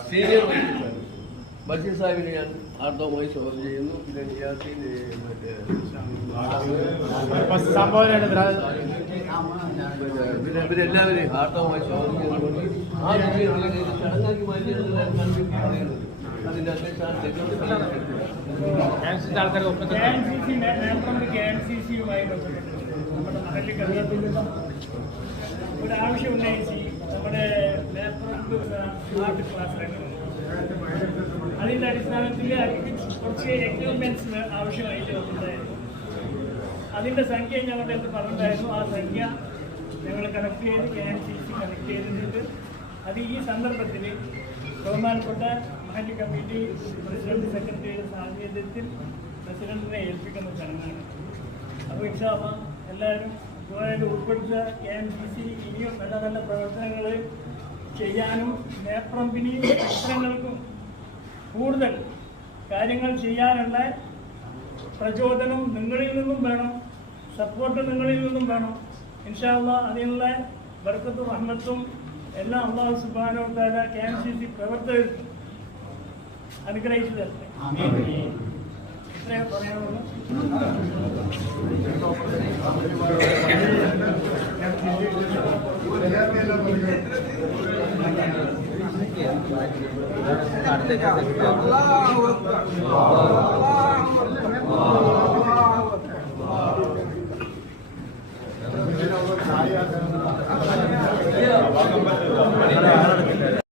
Senior Basheer സാഹിബിനെ ഞാൻ ആർദ്രമായി സ്വാഗതം ചെയ്യുന്നു. പിന്നെ നിയാസിൻ ഇവരെല്ലാവരെയും ആർദ്രമായി സ്വാഗതം ചെയ്യുന്നുണ്ട്. ആ ചടങ്ങാക്കി മാറ്റിയത് അതിന്റെ അധ്യക്ഷനാണ് ഒരാവശ്യം ഉന്നയിച്ച് നമ്മുടെ ആർട്ട് ക്ലാസ് അതിൻ്റെ അടിസ്ഥാനത്തിൽ കുറച്ച് എക്യുപ്മെന്റ്സ് ആവശ്യമായിട്ട് ഉണ്ടായിരുന്നു. അതിൻ്റെ സംഖ്യ ഞങ്ങളുടെ അടുത്ത് പറഞ്ഞിട്ടുണ്ടായിരുന്നു. ആ സംഖ്യ ഞങ്ങൾ കണക്ട് ചെയ്ത് KMCC കണക്ട് ചെയ്തിട്ടുണ്ട്. അത് ഈ സന്ദർഭത്തിൽ ബഹുമാനപ്പെട്ട മഹല്ല് കമ്മിറ്റി പ്രസിഡന്റ് സെക്രട്ടറിയുടെ സാന്നിധ്യത്തിൽ പ്രസിഡന്റിനെ ഏൽപ്പിക്കുന്ന ചടങ്ങാണ്. അപ്പോൾ ഇൻഷാ അല്ലാഹ് എല്ലാവരും ഇതുമായിട്ട് ഉൾപ്പെടുത്ത KMCC ഇനിയും നല്ല നല്ല പ്രവർത്തനങ്ങൾ ചെയ്യാനും നേപ്രമ്പിനി ചിത്രങ്ങൾക്കും കൂടുതൽ കാര്യങ്ങൾ ചെയ്യാനുള്ള പ്രചോദനം നിങ്ങളിൽ നിന്നും വേണം, സപ്പോർട്ട് നിങ്ങളിൽ നിന്നും വേണം. ഇൻഷാ അല്ലാഹ് അതിനുള്ള ബർക്കത്തും റഹ്മത്തും എല്ലാം അല്ലാഹു സുബ്ഹാനഹു വ തആല KMCC പ്രവർത്തകർക്കും അനുഗ്രഹിച്ചു തരട്ടെ. ഇത്രയും പറയാനുള്ളൂ. അല്ലാഹു അക്ബർ.